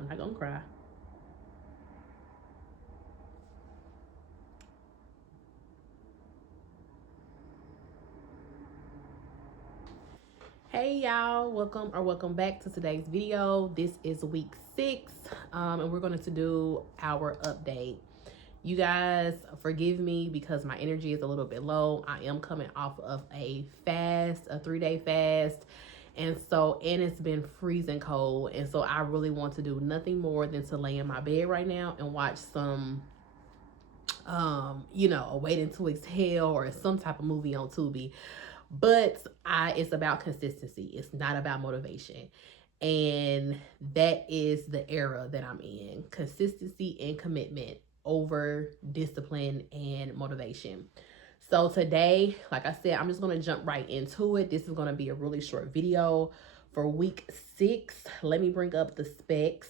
I'm not gonna cry. Hey y'all, welcome back to today's video. This is week 6, and we're going to do our update. You guys forgive me because my energy is a little bit low. I am coming off of a 3-day fast, and it's been freezing cold, and so I really want to do nothing more than to lay in my bed right now and watch some Waiting to Exhale or some type of movie on Tubi. But it's about consistency. It's not about motivation. And that is the era that I'm in. Consistency and commitment over discipline and motivation. So today, like I said, I'm just going to jump right into it. This is going to be a really short video for week 6. Let me bring up the specs.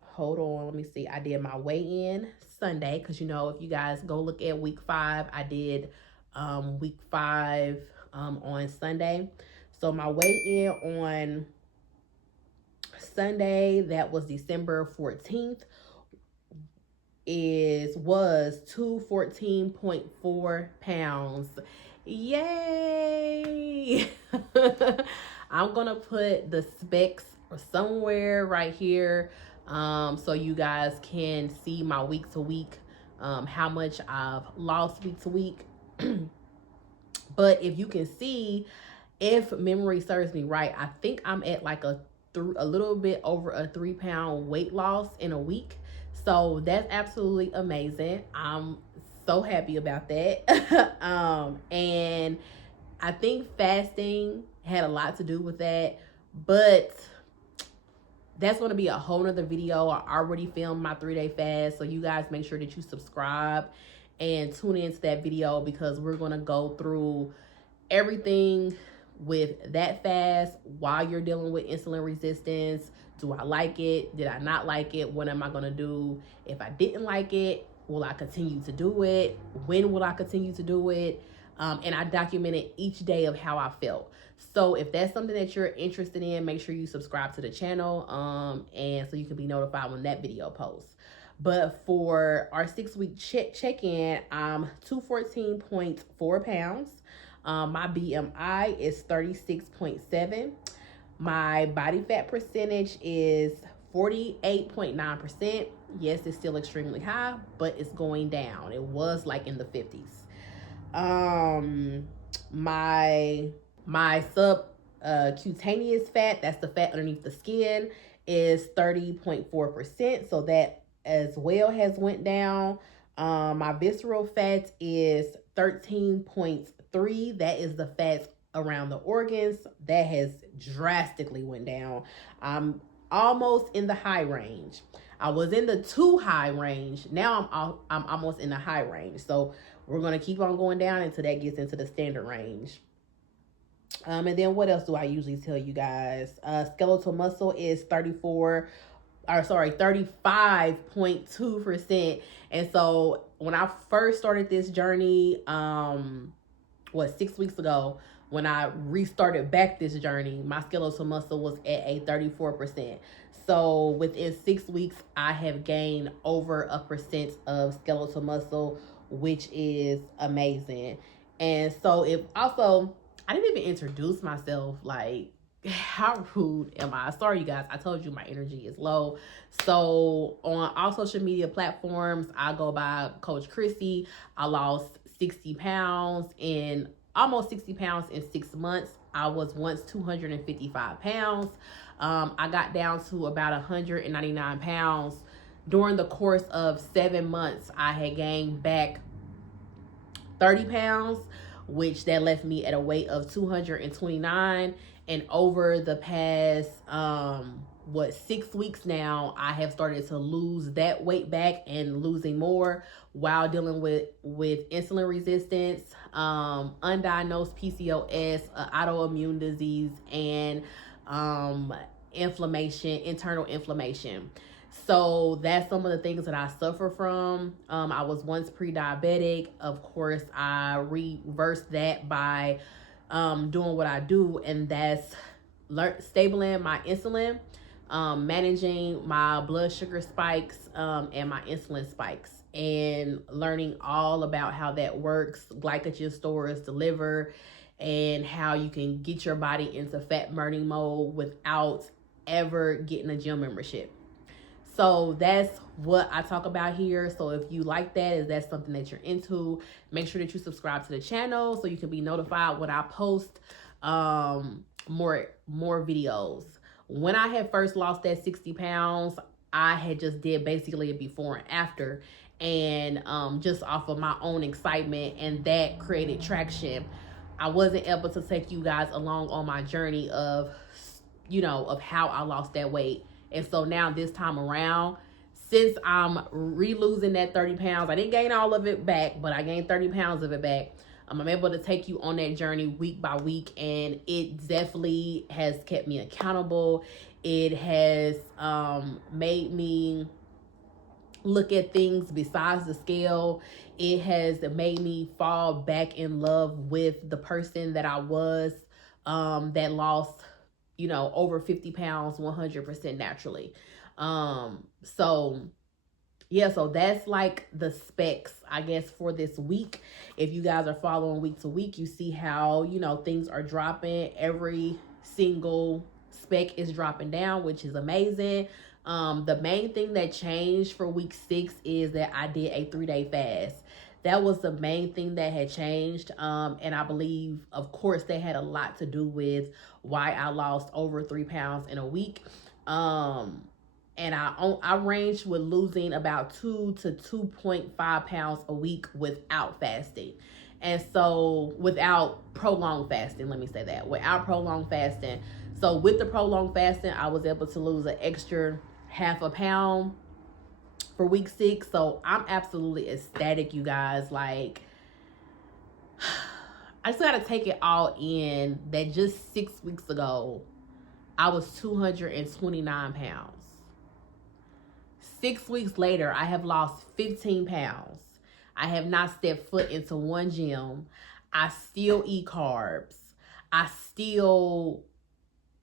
Hold on, let me see. I did my weigh-in Sunday because, if you guys go look at week 5, I did week 5 on Sunday. So my weigh-in on Sunday, that was December 14th, was 214.4 pounds. Yay! I'm gonna put the specs somewhere right here, so you guys can see my week to week, how much I've lost week to week. But if you can see, if memory serves me right, I think I'm at like a little bit over a 3-pound weight loss in a week. So that's absolutely amazing. I'm so happy about that. And I think fasting had a lot to do with that, but that's going to be a whole nother video. I already filmed my 3-day fast, so you guys make sure that you subscribe and tune into that video because we're going to go through everything with that fast while you're dealing with insulin resistance. Do I like it? Did I not like it? What am I going to do? If I didn't like it, will I continue to do it? When will I continue to do it? And I documented each day of how I felt. So if that's something that you're interested in, make sure you subscribe to the channel, and so you can be notified when that video posts. But for our 6-week check-in, I'm 214.4 pounds. My BMI is 36.7. My body fat percentage is 48.9%. Yes, it's still extremely high, but it's going down. It was like in the 50s. My subcutaneous fat, that's the fat underneath the skin, is 30.4%. So that as well has went down. My visceral fat is 13.3. That is the fats around the organs. That has drastically went down. I'm almost in the high range. I was in the too high range. Now I'm almost in the high range. So we're going to keep on going down until that gets into the standard range. And then what else do I usually tell you guys? Skeletal muscle is 35.2%. And so when I first started this journey, 6 weeks ago, when I restarted back this journey, my skeletal muscle was at a 34%. So within 6 weeks, I have gained over 1% of skeletal muscle, which is amazing. And so I didn't even introduce myself. Like, how rude am I? Sorry, you guys. I told you my energy is low. So on all social media platforms, I go by Coach Chrissy. I lost 60 pounds in almost 60 pounds in 6 months. I was once 255 pounds. I got down to about 199 pounds. During the course of 7 months, I had gained back 30 pounds, which that left me at a weight of 229. And over the past 6 weeks now, I have started to lose that weight back and losing more while dealing with insulin resistance, undiagnosed PCOS, autoimmune disease, and internal inflammation. So that's some of the things that I suffer from. I was once pre-diabetic. Of course, I reversed that by doing what I do, and that's stabling my insulin. managing my blood sugar spikes and my insulin spikes, and learning all about how that works, glycogen stores, the liver, and how you can get your body into fat burning mode without ever getting a gym membership. So that's what I talk about here. So if you like that, if that's something that you're into, make sure that you subscribe to the channel so you can be notified when I post more videos. When I had first lost that 60 pounds, I had just did basically a before and after, and just off of my own excitement, and that created traction. I wasn't able to take you guys along on my journey of, of how I lost that weight. And so now this time around, since I'm re-losing that 30 pounds, I didn't gain all of it back, but I gained 30 pounds of it back. I'm able to take you on that journey week by week, and it definitely has kept me accountable. It has made me look at things besides the scale. It has made me fall back in love with the person that I was, that lost, over 50 pounds 100% naturally. So yeah, so that's like the specs, I guess, for this week. If you guys are following week to week, you see how, things are dropping. Every single spec is dropping down, which is amazing. The main thing that changed for week 6 is that I did a 3-day fast. That was the main thing that had changed. And I believe, of course, they had a lot to do with why I lost over 3 pounds in a week. And I ranged with losing about 2 to 2.5 pounds a week without fasting. And so without prolonged fasting, let me say that, without prolonged fasting. So with the prolonged fasting, I was able to lose an extra half a pound for week 6. So I'm absolutely ecstatic, you guys. Like, I just gotta take it all in that just 6 weeks ago, I was 229 pounds. 6 weeks later, I have lost 15 pounds. I have not stepped foot into one gym. I still eat carbs. I still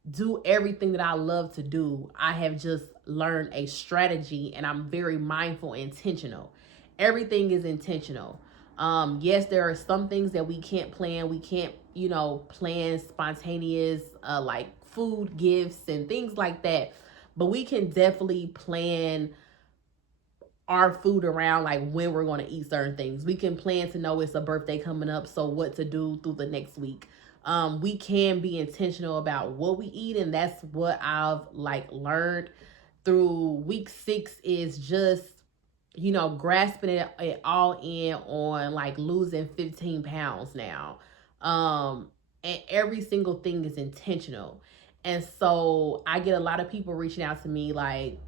do everything that I love to do. I have just learned a strategy, and I'm very mindful and intentional. Everything is intentional. Yes, there are some things that we can't plan. We can't, plan spontaneous, like food gifts and things like that. But we can definitely plan our food around, like, when we're going to eat certain things. We can plan to know it's a birthday coming up, so what to do through the next week. We can be intentional about what we eat, and that's what I've learned through week 6 is just, grasping it all in on losing 15 pounds now. And every single thing is intentional. And so I get a lot of people reaching out to me like,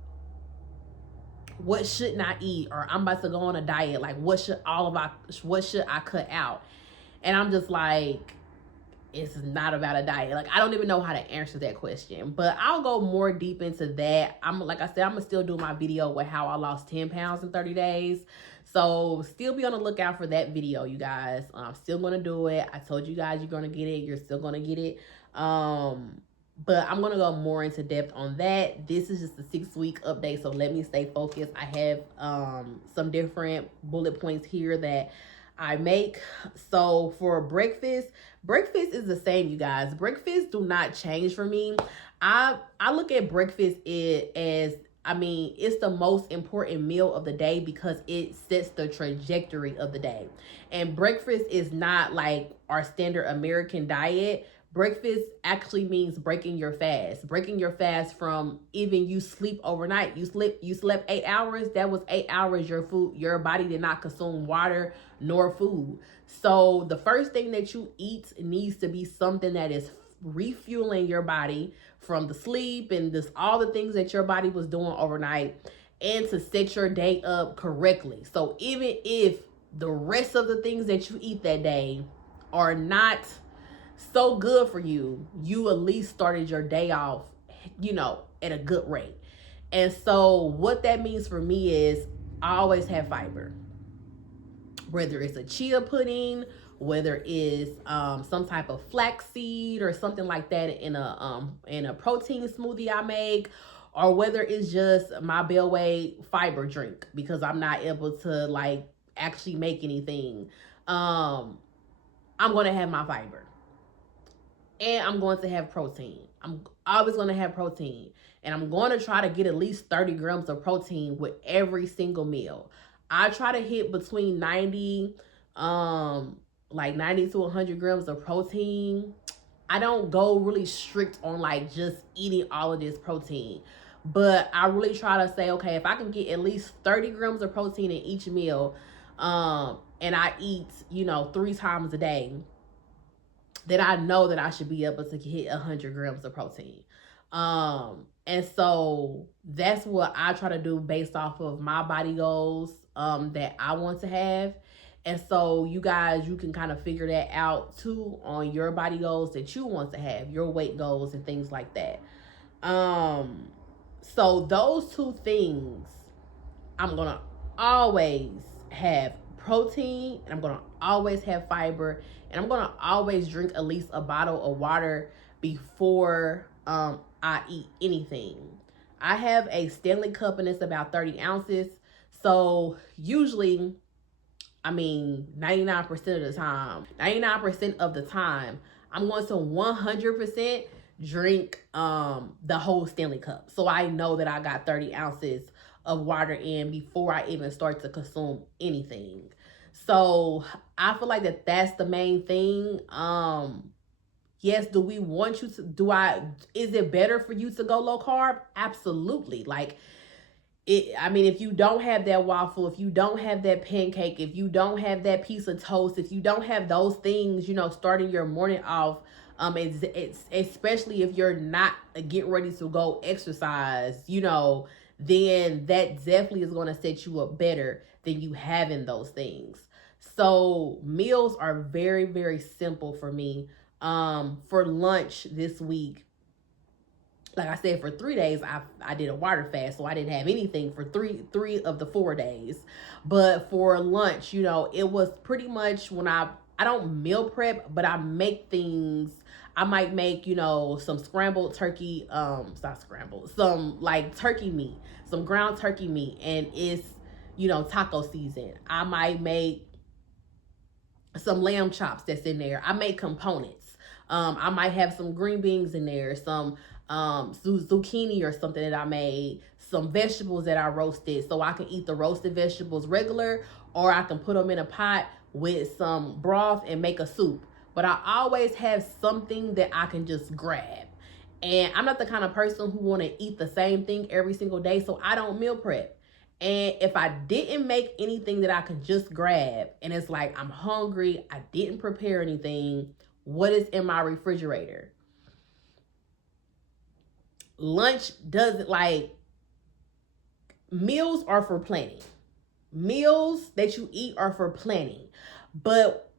what shouldn't I eat? Or I'm about to go on a diet. Like, what should I cut out? And I'm just like, it's not about a diet. Like, I don't even know how to answer that question, but I'll go more deep into that. Like I said, I'm gonna still do my video with how I lost 10 pounds in 30 days. So still be on the lookout for that video, you guys. I'm still gonna do it. I told you guys you're gonna get it. You're still gonna get it. But I'm gonna go more into depth on that. This is just a 6-week update, so let me stay focused. I have some different bullet points here that I make. So for breakfast is the same, you guys. Breakfast do not change for me. I look at breakfast as, it's the most important meal of the day because it sets the trajectory of the day. And breakfast is not like our standard American diet. Breakfast actually means breaking your fast. Breaking your fast from even you sleep overnight. You slept 8 hours. That was 8 hours your body did not consume water nor food. So the first thing that you eat needs to be something that is refueling your body from the sleep and all the things that your body was doing overnight, and to set your day up correctly. So even if the rest of the things that you eat that day are not so good for you, you at least started your day off, at a good rate. And so what that means for me is I always have fiber, whether it's a chia pudding, whether it's some type of flaxseed or something like that in a protein smoothie I make, or whether it's just my Bellway fiber drink because I'm not able to like actually make anything. I'm going to have my fiber, and I'm going to have protein. I'm always going to have protein, and I'm going to try to get at least 30 grams of protein with every single meal. I try to hit between 90, like 90 to 100 grams of protein. I don't go really strict on like just eating all of this protein, but I really try to say, okay, if I can get at least 30 grams of protein in each meal, and I eat, 3 times a day, then I know that I should be able to hit 100 grams of protein. And so that's what I try to do based off of my body goals that I want to have. And so you guys, you can kind of figure that out too on your body goals that you want to have, your weight goals and things like that. So those two things, I'm going to always have protein, and I'm going to always have fiber, and I'm going to always drink at least a bottle of water before I eat anything. I have a Stanley cup, and it's about 30 ounces. So usually, 99% of the time, I'm going to 100% drink the whole Stanley cup. So I know that I got 30 ounces of water in before I even start to consume anything. So I feel like that's the main thing. Yes, do we want you to, is it better for you to go low carb? Absolutely. Like, if you don't have that waffle, if you don't have that pancake, if you don't have that piece of toast, if you don't have those things, starting your morning off, it's especially if you're not getting ready to go exercise, then that definitely is going to set you up better than you having those things. So meals are very, very simple for me. For lunch this week, like I said, for 3 days, I did a water fast, so I didn't have anything for three of the 4 days. But for lunch, it was pretty much when I don't meal prep, but I make things. I might make, some scrambled turkey, not scrambled, some like turkey meat, some ground turkey meat, and it's, taco season. I might make some lamb chops that's in there. I make components. I might have some green beans in there, some zucchini or something that I made, some vegetables that I roasted, so I can eat the roasted vegetables regular, or I can put them in a pot with some broth and make a soup. But I always have something that I can just grab. And I'm not the kind of person who want to eat the same thing every single day, so I don't meal prep. And if I didn't make anything that I could just grab, and it's like I'm hungry, I didn't prepare anything, what is in my refrigerator? Lunch doesn't, meals are for planning. Meals that you eat are for planning. But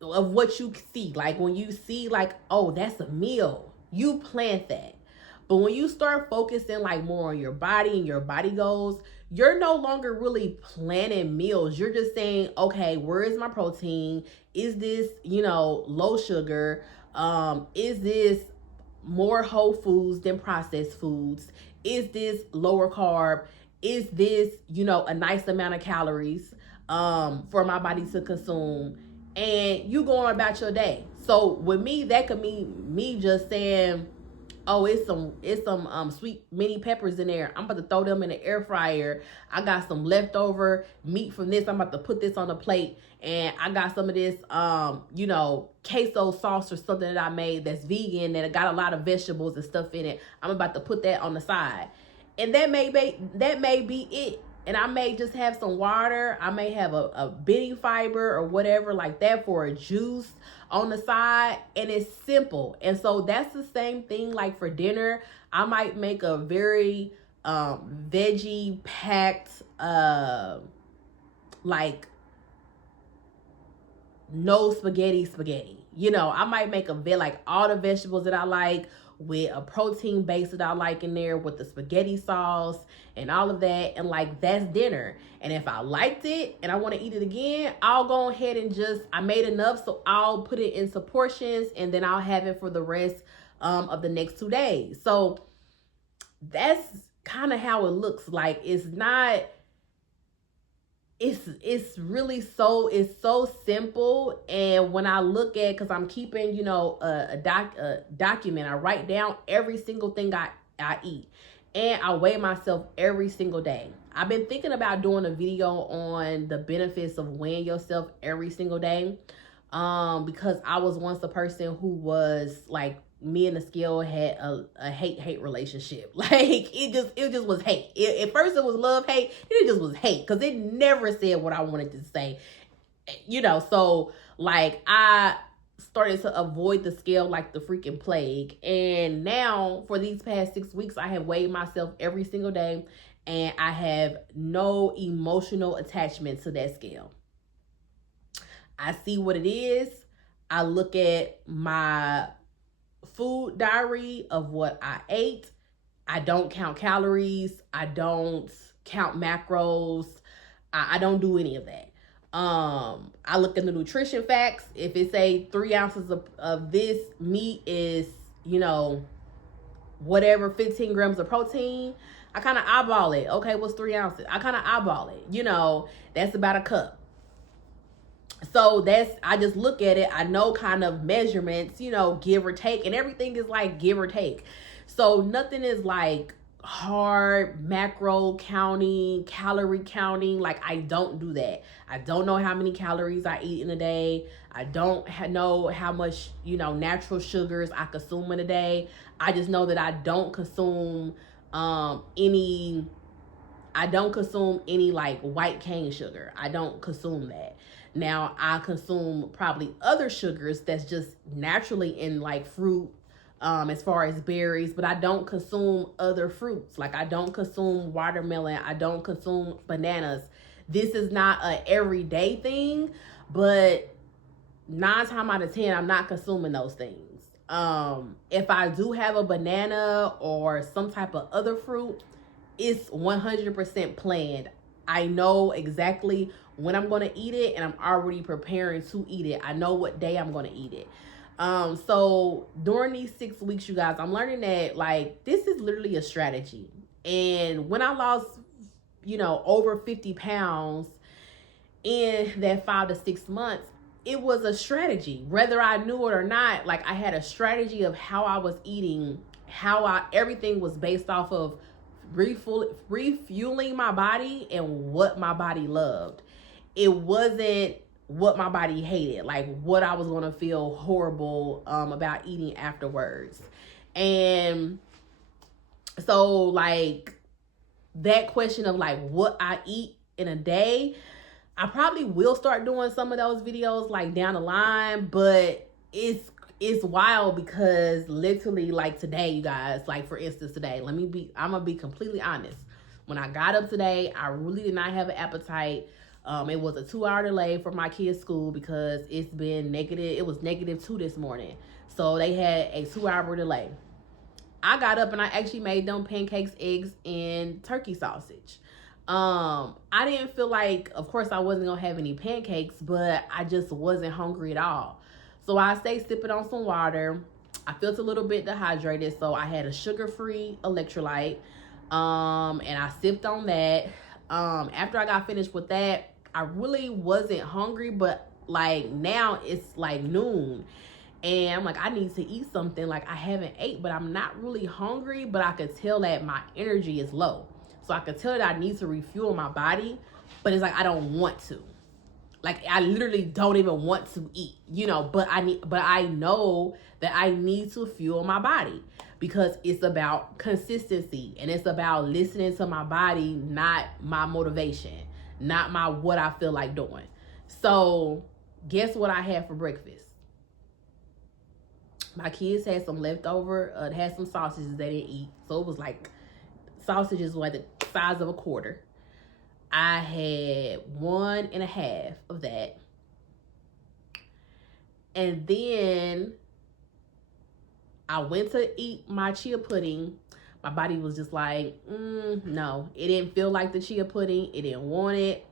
of what you see, like when you see like, oh, that's a meal, you plan that. But when you start focusing like more on your body and your body goals, you're no longer really planning meals. You're just saying, okay, where is my protein? Is this, low sugar? Is this more whole foods than processed foods? Is this lower carb? Is this, a nice amount of calories for my body to consume? And you going about your day. So with me, that could mean me just saying, oh, it's some sweet mini peppers in there. I'm about to throw them in the air fryer. I got some leftover meat from this. I'm about to put this on the plate. And I got some of this, queso sauce or something that I made that's vegan, that got a lot of vegetables and stuff in it. I'm about to put that on the side. And that may be it. And I may just have some water. I may have a bitty fiber or whatever like that for a juice on the side. And it's simple. And so that's the same thing like for dinner. I might make a very veggie packed, no spaghetti. I might make like all the vegetables that I like, with a protein base that I like in there, with the spaghetti sauce and all of that. And that's dinner. And if I liked it and I want to eat it again, I'll go ahead and I made enough, so I'll put it into portions, and then I'll have it for the rest of the next 2 days. So that's kind of how it looks. Like, it's not, it's really so, it's so simple. And when I look at, because I'm keeping, you know, a document, I write down every single thing I eat, and I weigh myself every single day. I've been thinking about doing a video on the benefits of weighing yourself every single day, because I was once a person who was like, me and the scale had a hate relationship. Like, it just was hate. At first it was love hate, it just was hate, because it never said what I wanted to say, you know. So like, I started to avoid the scale like the freaking plague, and now for these past 6 weeks I have weighed myself every single day, and I have no emotional attachment to that scale. I see what it is. I look at my food diary of what I ate. I don't count calories. I don't count macros. I don't do any of that. I look at the nutrition facts. If it say 3 ounces of this meat is, you know, whatever, 15 grams of protein, I kind of eyeball it. Okay, what's 3 ounces? I kind of eyeball it. You know, that's about a cup. So that's, I just look at it. I know kind of measurements, you know, give or take, and everything is like give or take. So nothing is like hard macro counting, calorie counting. Like, I don't do that. I don't know how many calories I eat in a day. I don't know how much, you know, natural sugars I consume in a day. I just know that I don't consume any like white cane sugar. I don't consume that. Now, I consume probably other sugars that's just naturally in like fruit, as far as berries, but I don't consume other fruits. Like, I don't consume watermelon. I don't consume bananas. This is not a everyday thing, but 9 times out of 10, I'm not consuming those things. If I do have a banana or some type of other fruit, it's 100% planned. I know exactly when I'm going to eat it, and I'm already preparing to eat it. I know what day I'm going to eat it. So during these 6 weeks, you guys, I'm learning that like, this is literally a strategy. And when I lost, you know, over 50 pounds in that 5 to 6 months, it was a strategy. Whether I knew it or not, like, I had a strategy of how I was eating, everything was based off of refueling my body and what my body loved. It wasn't what my body hated, like what I was going to feel horrible about eating afterwards. And so like, that question of like what I eat in a day, I probably will start doing some of those videos like down the line, but it's wild, because literally like today, you guys, like for instance today, I'm gonna be completely honest. When I got up today, I really did not have an appetite. It was a 2-hour delay for my kids' school, because it was -2 this morning. So they had a 2-hour delay. I got up and I actually made them pancakes, eggs, and turkey sausage. I didn't feel like, of course I wasn't gonna have any pancakes, but I just wasn't hungry at all. So I stayed sipping on some water. I felt a little bit dehydrated, so I had a sugar-free electrolyte. And I sipped on that. After I got finished with that, I really wasn't hungry, but like now it's like noon, and I'm like, I need to eat something. Like, I haven't ate, but I'm not really hungry, but I could tell that my energy is low. So I could tell that I need to refuel my body, but it's like, I don't want to. Like, I literally don't even want to eat, you know, but I know that I need to fuel my body, because it's about consistency, and it's about listening to my body, not my motivation, not what I feel like doing. So guess what I had for breakfast? My kids had some leftover, had some sausages they didn't eat. So it was like, sausages were like the size of a quarter. I had 1.5 of that. And then I went to eat my chia pudding. My body was just like, no. It didn't feel like the chia pudding. It didn't want it.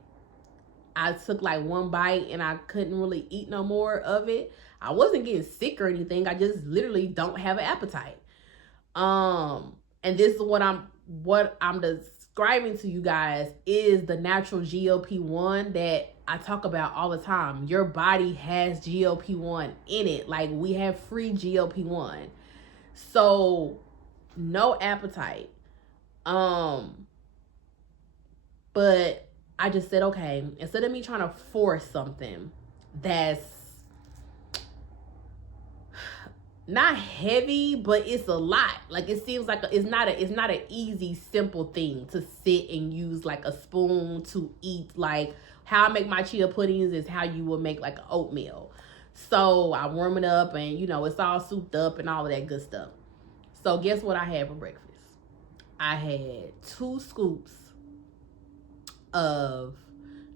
I took like 1 bite and I couldn't really eat no more of it. I wasn't getting sick or anything. I just literally don't have an appetite. and this is what I'm describing to you guys is the natural GLP-1 that I talk about all the time. Your body has GLP-1 in it. Like, we have free GLP-1. So no appetite. But I just said, okay, instead of me trying to force something that's not heavy, but it's a lot. Like, it seems like it's not an easy, simple thing to sit and use like a spoon to eat. Like, how I make my chia puddings is how you would make like oatmeal. So I warm it up, and it's all souped up and all of that good stuff. So guess what I had for breakfast? I had 2 scoops of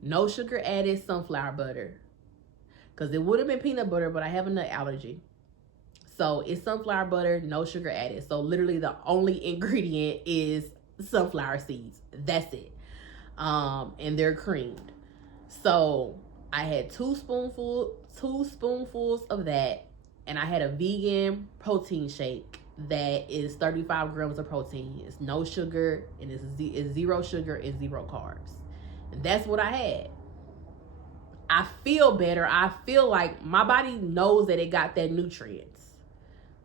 no sugar added sunflower butter, because it would have been peanut butter, but I have a nut allergy. So it's sunflower butter, no sugar added. So literally the only ingredient is sunflower seeds. That's it. And they're creamed. So I had 2 spoonfuls of that, and I had a vegan protein shake that is 35 grams of protein. It's no sugar, and it's 0 sugar and 0 carbs. And that's what I had. I feel better. I feel like my body knows that it got that nutrients.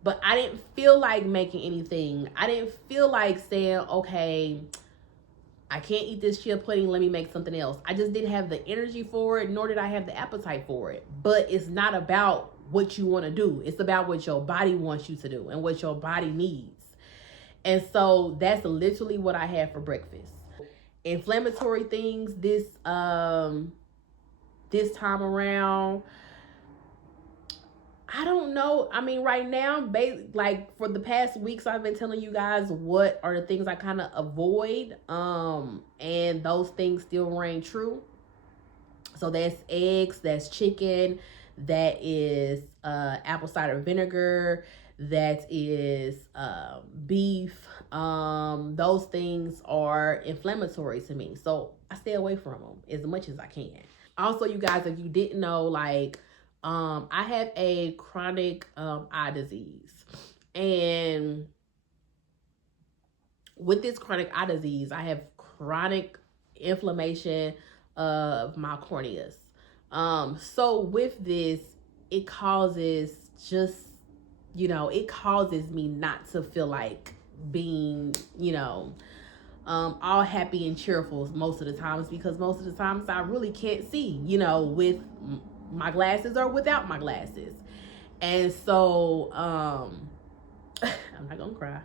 But I didn't feel like making anything. I didn't feel like saying, okay, I can't eat this chia pudding, let me make something else. I just didn't have the energy for it, nor did I have the appetite for it. But it's not about what you want to do. It's about what your body wants you to do and what your body needs. And so that's literally what I had for breakfast. Inflammatory things this time around, I don't know. I mean, right now, like for the past weeks, I've been telling you guys what are the things I kind of avoid. And those things still reign true. So that's eggs, that's chicken, that is apple cider vinegar, that is beef. Those things are inflammatory to me. So I stay away from them as much as I can. Also, you guys, if you didn't know, like, I have a chronic eye disease, and with this chronic eye disease, I have chronic inflammation of my corneas. So with this, it causes it causes me not to feel like being, all happy and cheerful most of the times, because most of the times I really can't see, with my glasses or without my glasses. And so I'm not gonna cry.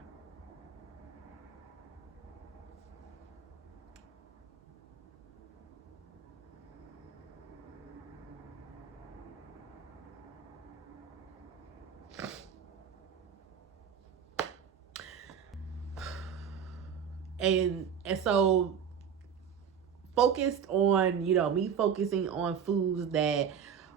And so focused on, me focusing on foods that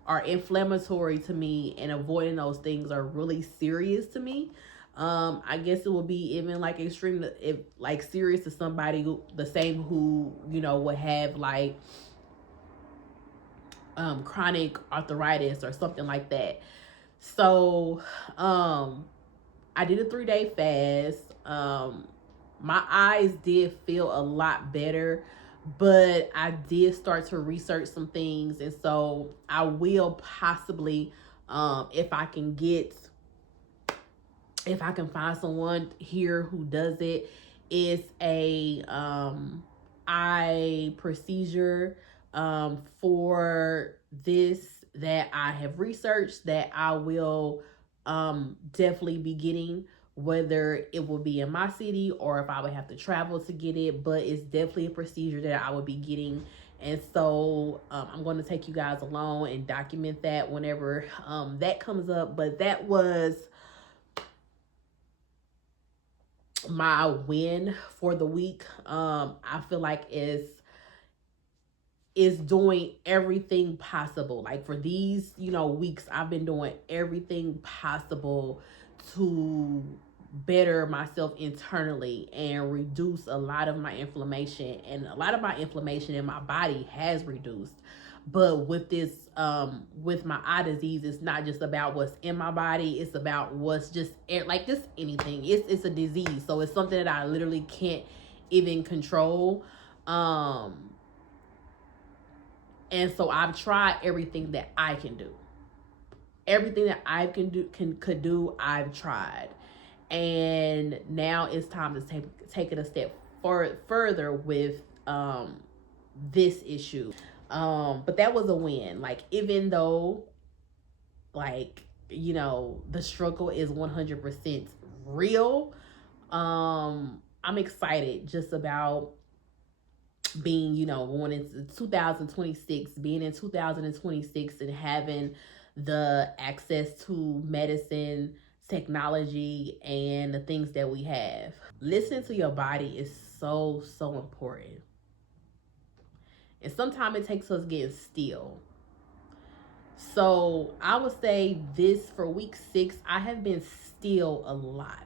are inflammatory to me and avoiding those things are really serious to me. I guess it would be even like extreme, if like serious to somebody the same who, would have like chronic arthritis or something like that. So I did a 3-day fast. My eyes did feel a lot better, but I did start to research some things, and so I will possibly, if I can find someone here who does it, is a eye procedure for this that I have researched, that I will definitely be getting, whether it will be in my city or if I would have to travel to get it. But it's definitely a procedure that I would be getting. And so I'm going to take you guys along and document that whenever that comes up. But that was my win for the week. I feel like is doing everything possible. Like for these, weeks, I've been doing everything possible to better myself internally and reduce a lot of my inflammation. And a lot of my inflammation in my body has reduced. But with this, with my eye disease, it's not just about what's in my body. It's about what's just like just anything. It's a disease, so it's something that I literally can't even control. And so I've tried everything that I can do. Everything that I could do, I've tried. And now it's time to take it a step further with this issue. But that was a win. Like, even though, like, you know, the struggle is 100% real, I'm excited just about being, you know, going into 2026, being in 2026 and having the access to medicine, technology, and the things that we have. Listening to your body is so important. And sometimes it takes us getting still. So I would say this for week 6, I have been still a lot.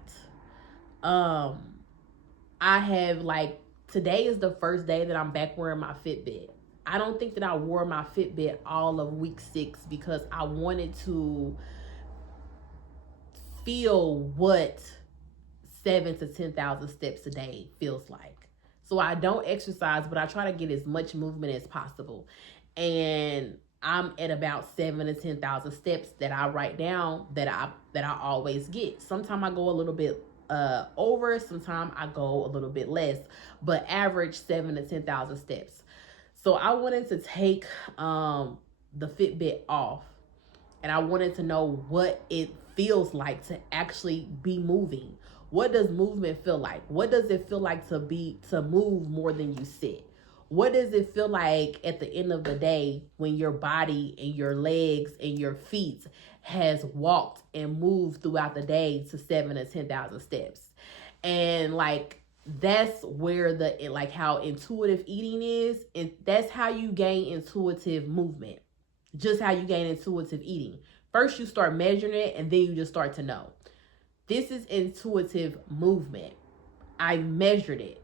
I have, like, today is the first day that I'm back wearing my Fitbit. I don't think that I wore my Fitbit all of week 6 because I wanted to feel what 7,000 to 10,000 steps a day feels like. So I don't exercise, but I try to get as much movement as possible. And I'm at about 7,000 to 10,000 steps that I write down that I always get. Sometimes I go a little bit over, sometimes I go a little bit less, but average 7,000 to 10,000 steps. So I wanted to take the Fitbit off, and I wanted to know what it feels like to actually be moving. What does movement feel like? What does it feel like to move more than you sit? What does it feel like at the end of the day when your body and your legs and your feet has walked and moved throughout the day to 7,000 to 10,000 steps? And like, that's where like how intuitive eating is, and that's how you gain intuitive movement. Just how you gain intuitive eating. First you start measuring it, and then you just start to know. This is intuitive movement. I measured it,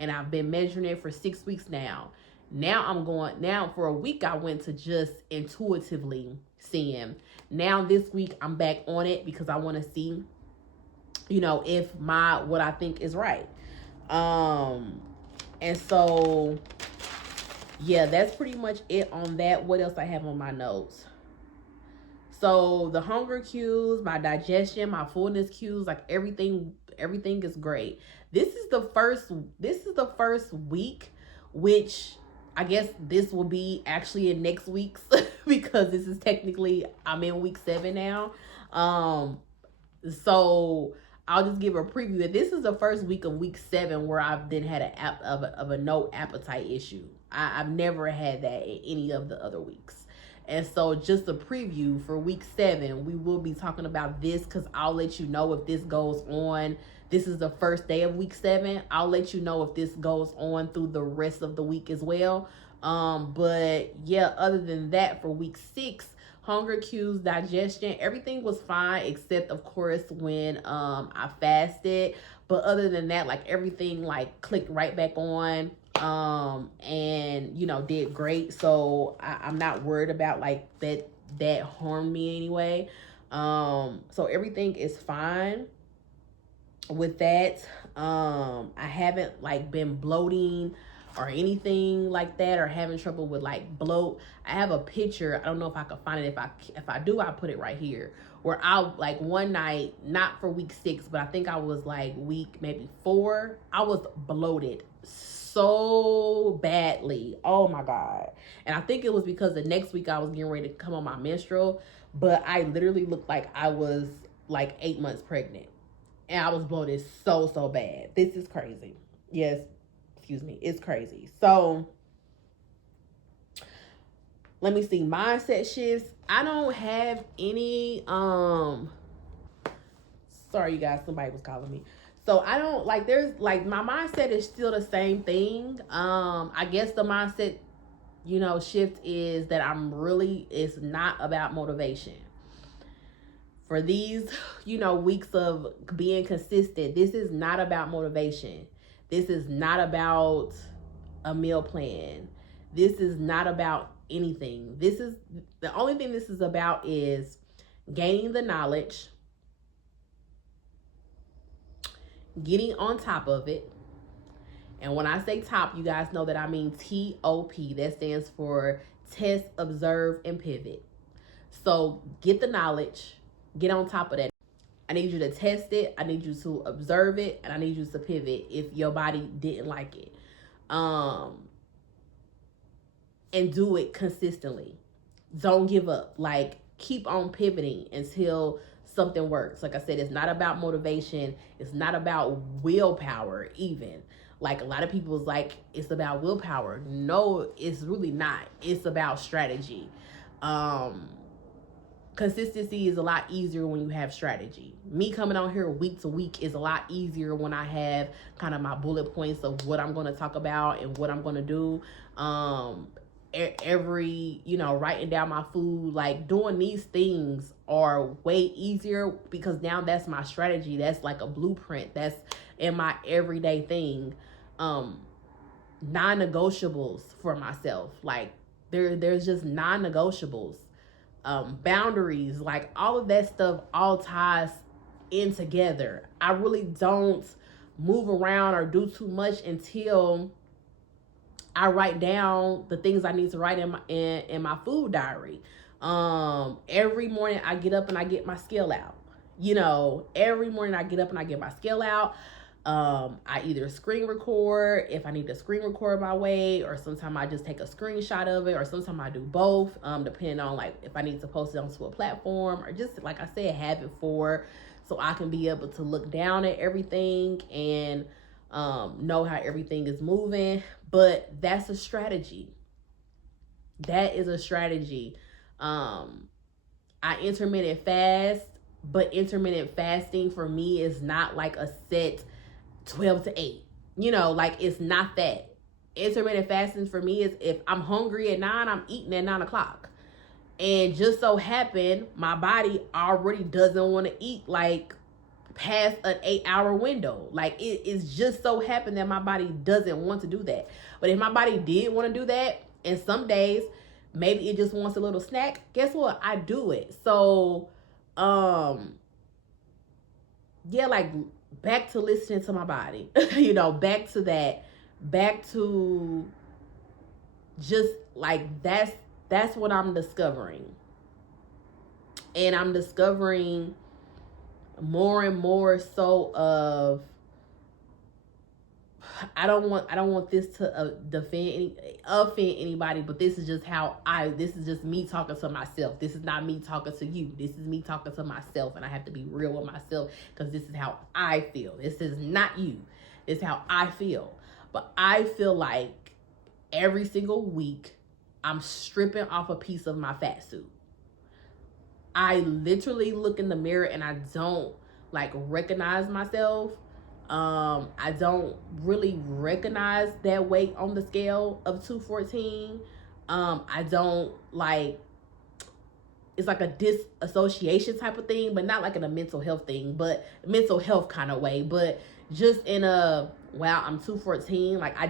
and I've been measuring it for 6 weeks now. Now for a week I went to just intuitively seeing. Now this week I'm back on it because I want to see, you know, if what I think is right. And so yeah, that's pretty much it on that. What else I have on my notes? So the hunger cues, my digestion, my fullness cues, like everything is great. This is the first week, which I guess this will be actually in next week's because this is technically, I'm in week 7 now. So I'll just give a preview that this is the first week of week 7 where I've then had a no appetite issue. I've never had that in any of the other weeks. And so just a preview for week 7, we will be talking about this because I'll let you know if this goes on. This is the first day of week 7. I'll let you know if this goes on through the rest of the week as well. But yeah, other than that, for week 6, hunger cues, digestion, everything was fine except of course when I fasted. But other than that, like everything like clicked right back on. And you know, did great. So I'm not worried about like that harmed me anyway. So everything is fine with that. I haven't like been bloating or anything like that, or having trouble with like bloat. I have a picture. I don't know if I can find it. If I do, I'll put it right here. Where I like one night, not for week 6, but I think I was like week maybe 4. I was bloated so badly. Oh my God. And I think it was because the next week I was getting ready to come on my menstrual, but I literally looked like I was like 8 months pregnant. And I was bloated so bad. This is crazy. Yes, excuse me, it's crazy. So let me see, mindset shifts. I don't have any sorry you guys, somebody was calling me. So I don't like, there's like, my mindset is still the same thing. I guess the mindset, you know, shift is that it's not about motivation. For these, you know, weeks of being consistent, this is not about motivation. This is not about a meal plan. This is not about anything. This is the only thing this is about is gaining the knowledge, getting on top of it. And when I say top, you guys know that I mean TOP. That stands for test, observe, and pivot. So get the knowledge, get on top of that. I need you to test it, I need you to observe it, and I need you to pivot if your body didn't like it. And do it consistently. Don't give up. Like, keep on pivoting until something works. Like I said, it's not about motivation. It's not about willpower even. Like, a lot of people's like, it's about willpower. No, it's really not. It's about strategy. Consistency is a lot easier when you have strategy. Me coming on here week to week is a lot easier when I have kind of my bullet points of what I'm going to talk about and what I'm going to do. Every, writing down my food, like doing these things are way easier because now that's my strategy. That's like a blueprint. That's in my everyday thing. Non-negotiables for myself. Like there's just non-negotiables. Boundaries, like all of that stuff all ties in together. I really don't move around or do too much until I write down the things I need to write in my food diary. Every morning I get up and I get my scale out. Every morning I get up and I get my scale out. I either screen record if I need to screen record my weight, or sometimes I just take a screenshot of it, or sometimes I do both, depending on like if I need to post it onto a platform, or just like I said, have it so I can be able to look down at everything and know how everything is moving. But that's a strategy. That is a strategy. I intermittent fast, but intermittent fasting for me is not like a set 12 to 8. Like it's not that. Intermittent fasting for me is if I'm hungry at 9, I'm eating at 9 o'clock. And just so happen, my body already doesn't want to eat like past an 8-hour window. Like it's just so happened that my body doesn't want to do that. But if my body did want to do that, and some days maybe it just wants a little snack, guess what? I do it. So yeah, like back to listening to my body. Back to that, back to just like that's what I'm discovering. And I'm discovering more and more so of I don't want this to offend anybody, but this is just me talking to myself. This is not me talking to you. This is me talking to myself, and I have to be real with myself because this is how I feel. This is not you. This is how I feel. But I feel like every single week I'm stripping off a piece of my fat suit. I literally look in the mirror and I don't like recognize myself. I don't really recognize that weight on the scale of 214. I don't like, it's like a disassociation type of thing, but not like in a mental health thing, but mental health kind of way, but just in a, wow, I'm 214. Like I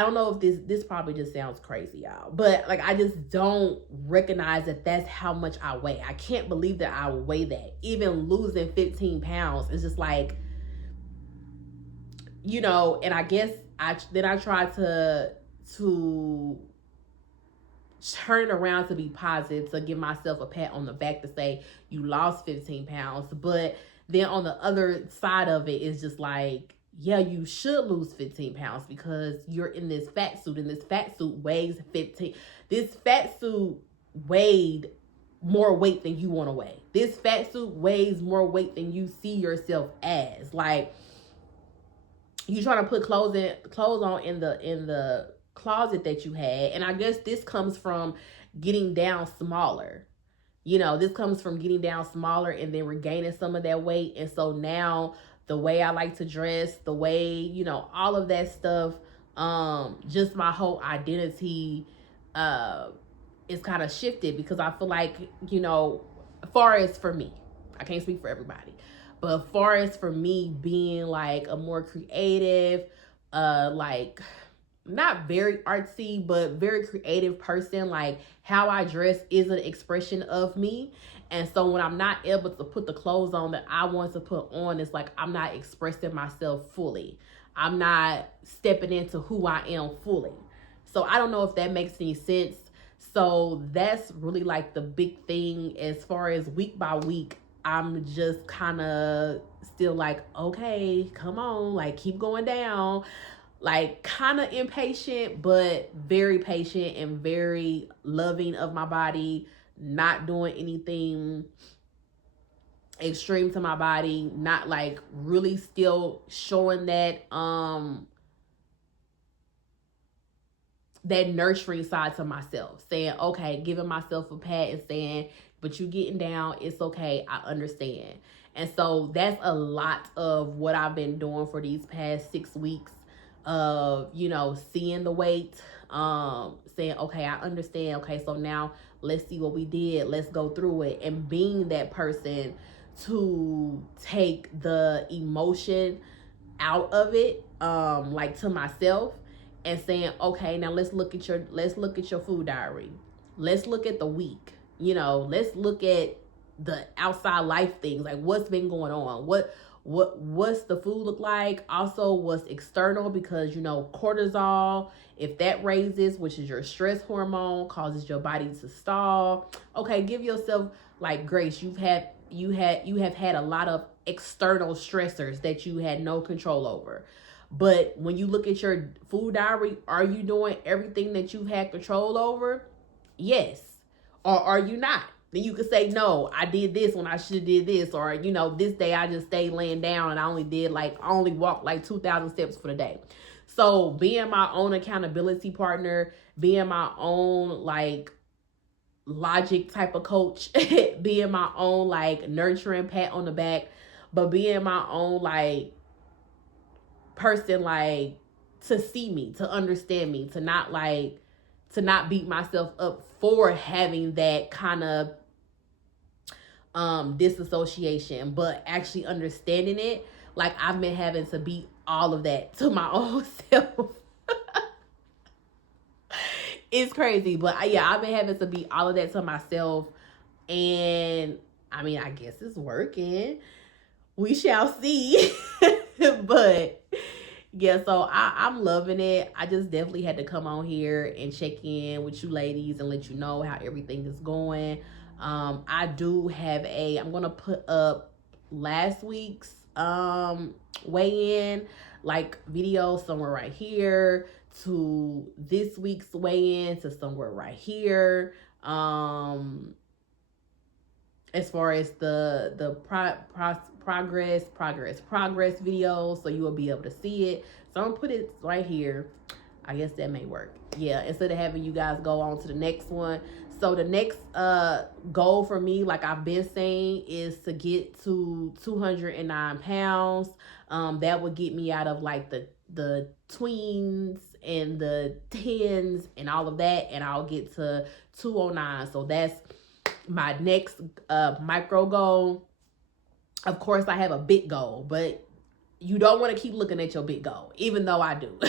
don't know if this probably just sounds crazy, y'all, but like I just don't recognize that that's how much I weigh. I can't believe that I weigh that. Even losing 15 pounds is just like, and I guess I tried to turn around to be positive, to give myself a pat on the back to say you lost 15 pounds. But then on the other side of it is just like, yeah, you should lose 15 pounds because you're in this fat suit, and this fat suit weighs 15. This fat suit weighed more weight than you want to weigh. This fat suit weighs more weight than you see yourself as. Like, you trying to put clothes on in the closet that you had. And I guess this comes from getting down smaller. This comes from getting down smaller and then regaining some of that weight. And so now the way I like to dress, the way, all of that stuff, just my whole identity is kind of shifted because I feel like, as far as for me, I can't speak for everybody, but as far as for me being like a more creative, like not very artsy, but very creative person. Like how I dress is an expression of me. And so when I'm not able to put the clothes on that I want to put on, it's like I'm not expressing myself fully. I'm not stepping into who I am fully. So I don't know if that makes any sense. So that's really like the big thing as far as week by week. I'm just kind of still like, okay, come on, like keep going down. Like kind of impatient, but very patient and very loving of my body, not doing anything extreme to my body, not like really still showing that nurturing side to myself, saying, okay, giving myself a pat and saying, but you getting down, it's okay, I understand. And so that's a lot of what I've been doing for these past 6 weeks of, seeing the weight, saying, okay, I understand. Okay, so now let's see what we did. Let's go through it. And being that person to take the emotion out of it, like to myself, and saying, okay, now let's look at your food diary. Let's look at the week. Let's look at the outside life things, like what's been going on. What's the food look like? Also, what's external, because cortisol, if that raises, which is your stress hormone, causes your body to stall. Okay, give yourself like grace. You have had a lot of external stressors that you had no control over. But when you look at your food diary, are you doing everything that you've had control over? Yes. Or are you not? Then you could say, no, I did this when I should have did this. Or, this day I just stayed laying down and I only walked like 2,000 steps for the day. So being my own accountability partner, being my own like logic type of coach, being my own like nurturing pat on the back, but being my own like person, like to see me, to understand me, to not beat myself up for having that kind of disassociation, but actually understanding it. Like I've been having to beat all of that to my own self. It's crazy, but yeah, I've been having to beat all of that to myself, and I mean, I guess it's working. We shall see. But yeah, so I'm loving it. I just definitely had to come on here and check in with you ladies and let you know how everything is going. I do have I'm gonna put up last week's weigh-in like video somewhere right here, to this week's weigh-in to somewhere right here. As far as the progress video, so you will be able to see it. So I'm gonna put it right here. I guess that may work. Yeah, instead of having you guys go on to the next one. So the next goal for me, like I've been saying, is to get to 209 pounds. That would get me out of like the tweens and the tens and all of that, and I'll get to 209. So that's my next micro goal. Of course, I have a big goal, but you don't want to keep looking at your big goal, even though I do.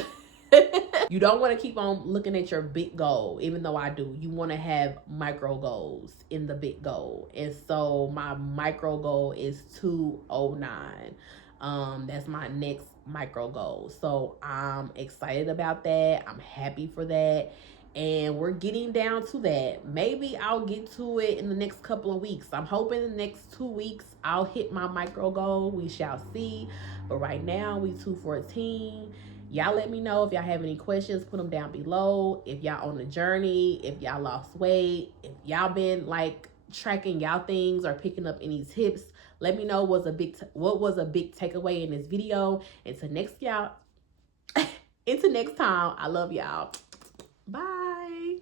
You don't want to keep on looking at your big goal, even though I do. You want to have micro goals in the big goal. And so my micro goal is 209. That's my next micro goal. So I'm excited about that. I'm happy for that. And we're getting down to that. Maybe I'll get to it in the next couple of weeks. I'm hoping in the next 2 weeks I'll hit my micro goal. We shall see. But right now we 214. Y'all let me know if y'all have any questions. Put them down below. If y'all on the journey, if y'all lost weight, if y'all been like tracking y'all things or picking up any tips, let me know what was a big takeaway in this video. Until next time, I love y'all. Bye.